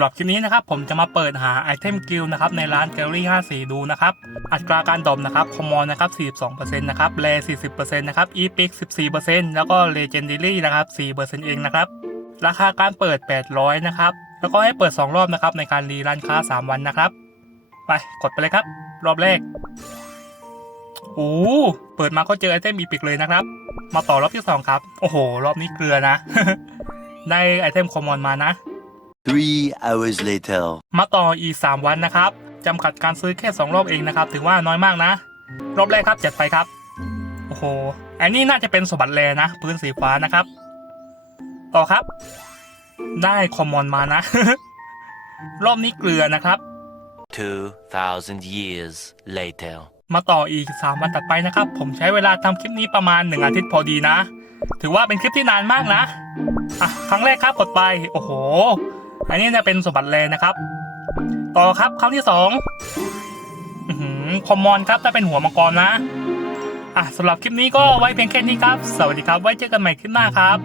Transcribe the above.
ำหรับคลิปนี้นะครับผมจะมาเปิดหาไอเทมกิลนะครับในร้านแกลลี่ 54 ดูนะครับ อัตราการดรอปนะครับคอมมอนนะครับ 42%นะครับแร40%นะครับอีพิก14%แล้วก็เลเจนด a รี่นะครับ 4%เองนะครับ ราคาการเปิด 800 นะครับ แล้วก็ให้เปิด 2 รอบนะครับในการรีรันค้า 3 วันนะครับ ไปกดไปเลยครับ รอบแรกโอ้เปิดมาก็เจอไอเทมอีพิกเลยนะครับ มาต่อรอบที่ 2 ครับ โอ้โห รอบนี้เกลือนะ ได้ไอเทมคอมมอนมานะ Three hours later. มาต่ออีก 3 วันนะครับจำกัดการซื้อแค่ 2 รอบเองนะครับ ถือว่าน้อยมากนะ รอบแรกครับจัดไปครับ โอ้โห อันนี้น่าจะเป็นสมบัติแรนะ พื้นสีฟ้านะครับ ต่อครับ ได้คอมมอนมานะ รอบนี้เกลือนะครับ 2,000 years later. มาต่ออีก 3 วันตัดไปนะครับ ผมใช้เวลาทำคลิปนี้ประมาณ 1 อาทิตย์พอดีนะ ถือว่าเป็นคลิปที่นานมากนะ อะ ครั้งแรกครับกดไป โอ้โห อันนี้จะเป็นสมบัติแรนะครับ ต่อครับครั้งที่สองอคอมมอนครับถ้าเป็นหัวมังกรนะ อะสำหรับคลิปนี้ก็ไว้เพียงแค่นี้ครับ สวัสดีครับ ไว้เจอกันใหม่คลิปหน้าครับ